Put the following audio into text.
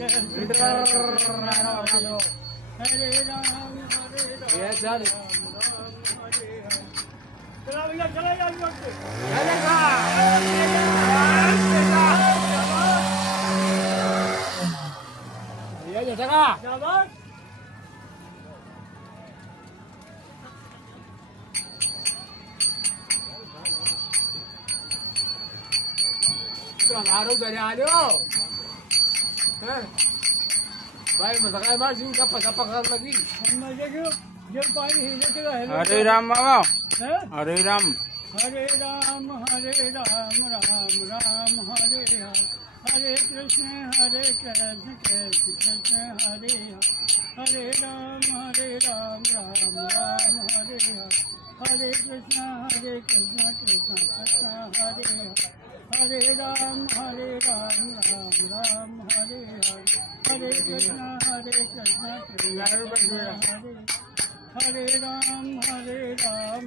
ये चल चला भैया चला यार चलेगा ये जगह शाबाश हमारो घरे आले हो भाई मजा मार जिन का पका पका लगी मजे क्यों जब पानी हिले के हरे राम बाबा है हरे राम हरे राम राम राम हरे हरे कृष्ण कृष्ण कृष्ण हरे हरे राम राम राम हरे हरे कृष्ण कृष्ण कृष्ण हरे हरे राम राम राम हरे हरे कृष्ण कृष्ण कृष्ण हरे हरे राम राम